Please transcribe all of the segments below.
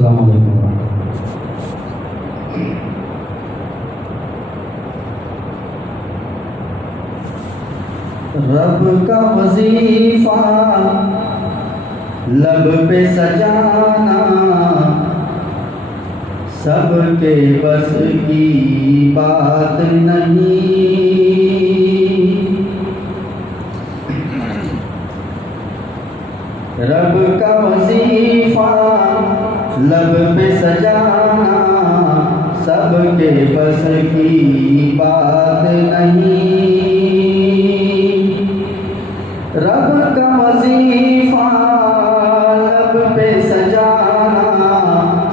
अस्सलामु अलैकुम। रब का वजीफा लब पे सजाना सबके बस की बात नहीं। रब का वजीफा लब पे सजाना सबके बस की बात नहीं। रब का वजीफा लब पे सजाना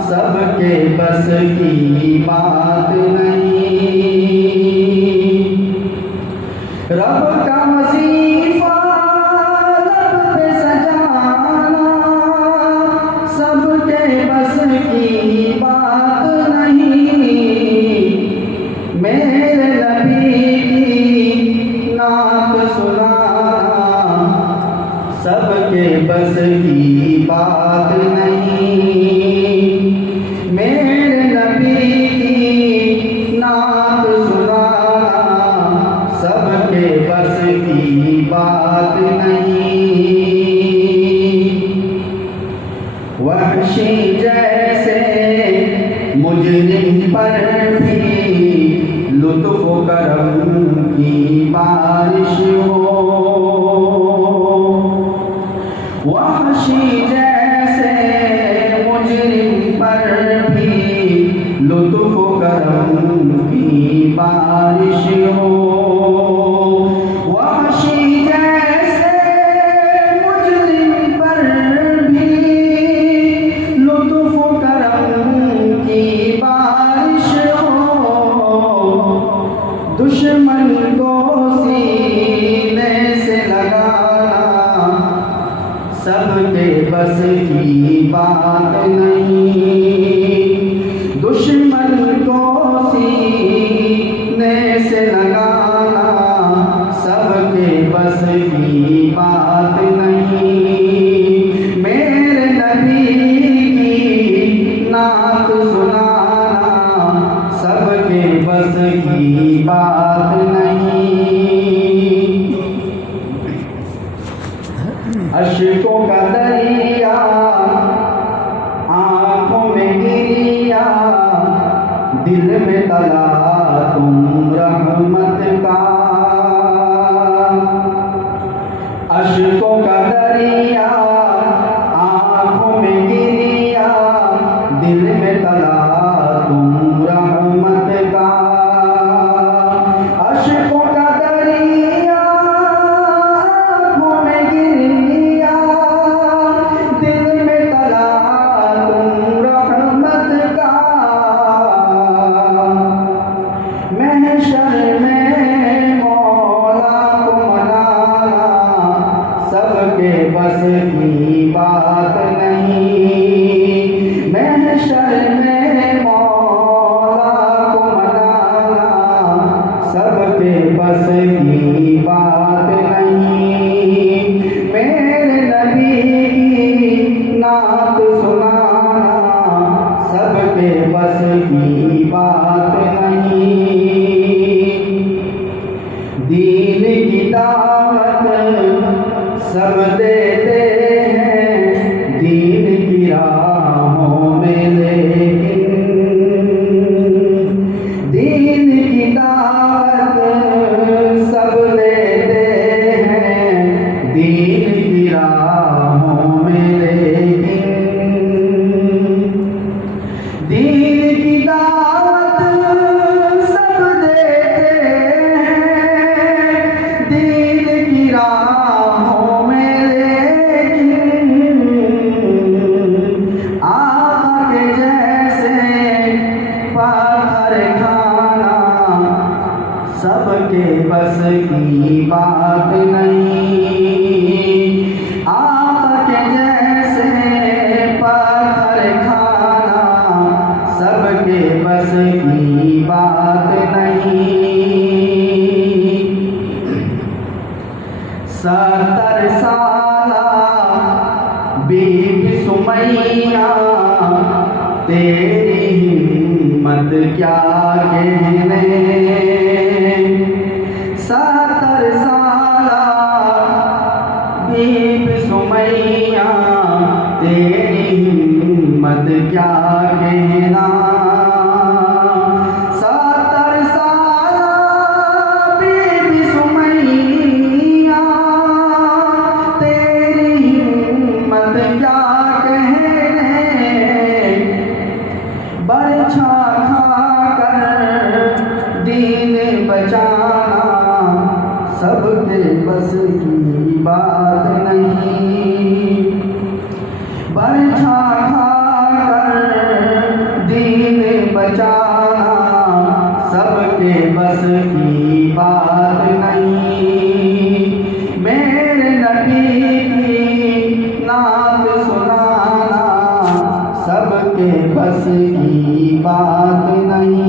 सबके बस की बात नहीं। रब का वजीफा लब पे सजाना सबके बस की बात नहीं। मेरे नबी की नात सुनाना सबके बस की बात नहीं। मेरे नबी की नात सुनाना सबके बस की बात नहीं। वहशी जैसे मुजरिम पर भी लुत्फ करम की बारिश हो। वहशी जैसे मुजरिम पर भी लुत्फ करम की बारिश हो। वहशी जैसे मुजरिम पर भी लुत्फ करम की बारिश हो। दुश्मन को सीने से लगाना सबके बस की बात नहीं। दुश्मन को सीने से लगाना सबके बस की बात नहीं। मेरे नबी की नात सुनाना सबके बस की बात नहीं। अश्कों का दरिया आंखों में गिरिया दिल में तला तुम रहमत का। अश्कों का दरिया आंखों में गिरिया दिल में तला तुम रहमत का। अश्कों का दरिया आंखों में गिरिया दिल में तला तुम रहमत का। महशर में मौला को मनाना सबके बस की बात नहीं। महशर में मौला को मनाना सबके बस की बात नहीं। मेरे नबी की नात सुनाना सबके बस की बात नहीं। दीन की दावत सब देते हैं दीन की राहों में, लेकिन दीन की दावत सब देते हैं दीन की राहों में, लेकिन दीन की दावत सब देते हैं दीन की राहों में, लेकिन आग के जैसे पत्थर खाना सबके बस की बात नहीं। आग के जैसे पत्थर खाना सबके बस की बात नहीं। 70 साला बीबी सुमैया तेरी हिम्मत क्या कहने। 70 साला बीबी सुमैया तेरी हिम्मत क्या कहना। 70 साला बीबी सुमैया तेरी हिम्मत क्या कहने। बरछा खाकर दीन बचाना सबके बस की बात नहीं। बरछा खाकर दीन बचाना सबके बस की बात नहीं। मेरे नबी की नात सुनाना सबके बस की बात नहीं।